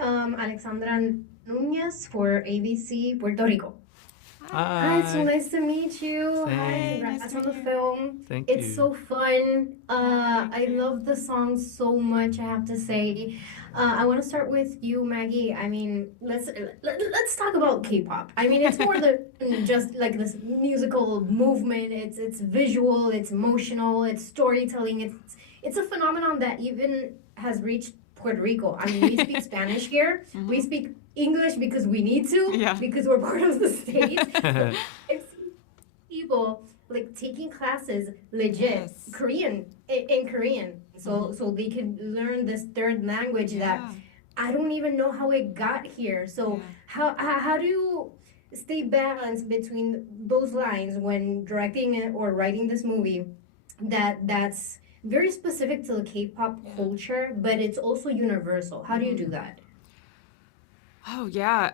Alexandra Nunez for ABC Puerto Rico. Hi, it's so Hi. nice to meet you. Hi, Same. Nice congrats to on meet the you. film. Thank It's you. so fun. Thank I you. love the song so much, I have to say. I want to start with you, Maggie. I mean, let's talk about K-pop. I mean, it's more than just like this musical movement. It's visual, it's emotional, it's storytelling. It's a phenomenon that even has reached Puerto Rico. I mean, we speak Spanish here. We speak English because we need to, Yeah. because we're part of the States. But I've seen people like taking classes legit Yes. Korean in Korean, so they can learn this third language that Yeah. I don't even know how it got here. So Yeah. how do you stay balanced between those lines when directing it or writing this movie that's very specific to the K-pop Yeah. culture, but it's also universal? How do you do that? Oh yeah.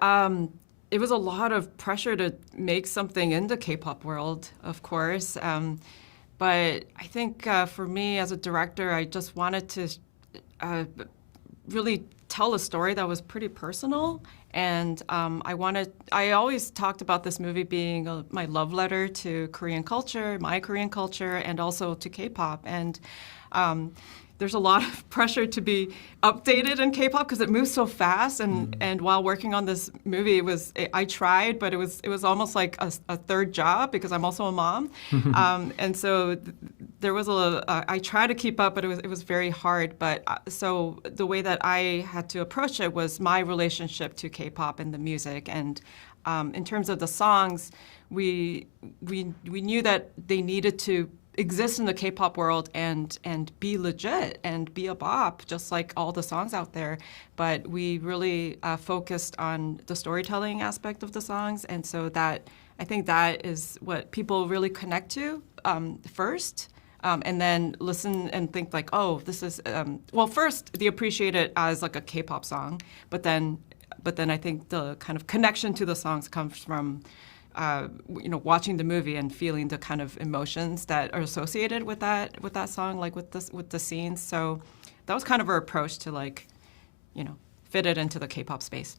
It was a lot of pressure to make something in the K-pop world, of course. But I think for me as a director, I just wanted to uh, really tell a story that was pretty personal. And I always talked about this movie being my love letter to Korean culture, my Korean culture, and also to K-pop. And there's a lot of pressure to be updated in K-pop because it moves so fast. And while working on this movie, I tried, but it was almost like a third job because I'm also a mom. And so there was I tried to keep up, but it was very hard. But so the way that I had to approach it was my relationship to K-pop and the music. And in terms of the songs, we knew that they needed to exist in the K-pop world and be legit and be a bop, just like all the songs out there. But we really focused on the storytelling aspect of the songs, and so that I think that is what people really connect to first. And then listen and think like, oh, this is well. First, they appreciate it as like a K-pop song, but then I think the kind of connection to the songs comes from watching the movie and feeling the kind of emotions that are associated with that song, like with the scenes. So that was kind of our approach to fit it into the K-pop space.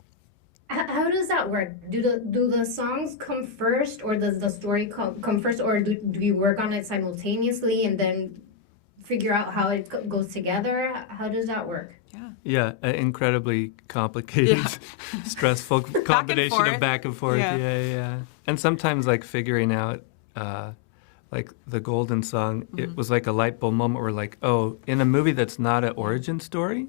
How does that work? Do the songs come first, or does the story come first, or do you work on it simultaneously and then figure out how it goes together? How does that work? Yeah. Yeah, an incredibly complicated, stressful combination of forth. back and forth. Yeah. Yeah. And sometimes like figuring out like the Golden Song, it was like a light bulb moment where like, oh, in a movie that's not an origin story,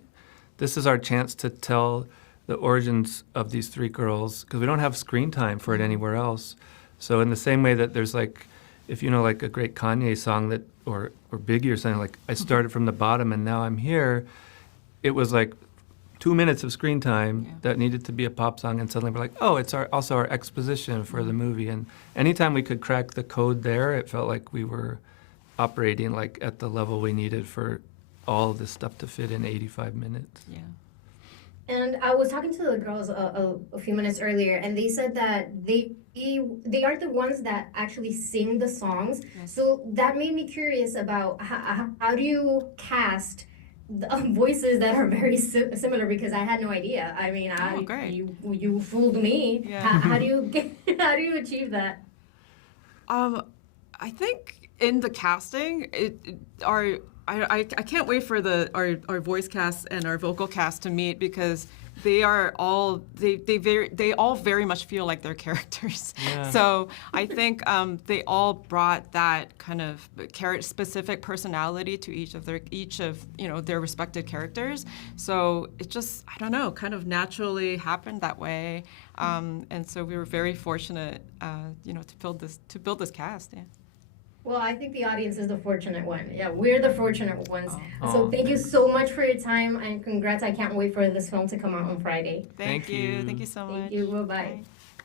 this is our chance to tell the origins of these three girls because we don't have screen time for it anywhere else. So in the same way that there's like, if you know like a great Kanye song that or Biggie or something like, I started from the bottom and now I'm here. It was like 2 minutes of screen time that needed to be a pop song, and suddenly we're like, oh, it's also our exposition for the movie. And anytime we could crack the code there, it felt like we were operating like at the level we needed for all of this stuff to fit in 85 minutes. Yeah. And I was talking to the girls a few minutes earlier, and they said that they are the ones that actually sing the songs. Yes. So that made me curious about how do you cast the voices that are very similar, because I had no idea. I mean, Great. you fooled me. Yeah. How do you how do you achieve that? I think in the casting, I can't wait for our voice cast and our vocal cast to meet because they are all they all very much feel like their characters. Yeah. So I think they all brought that kind of specific personality to each of their respective characters. So it just, I don't know, kind of naturally happened that way. And so we were very fortunate, to build this cast. Yeah. Well, I think the audience is the fortunate one. Yeah, we're the fortunate ones. Oh, So thank you thanks. so much for your time, and congrats. I can't wait for this film to come out on Friday. Thank you. you. Thank you so much. Thank you. Bye-bye. Bye.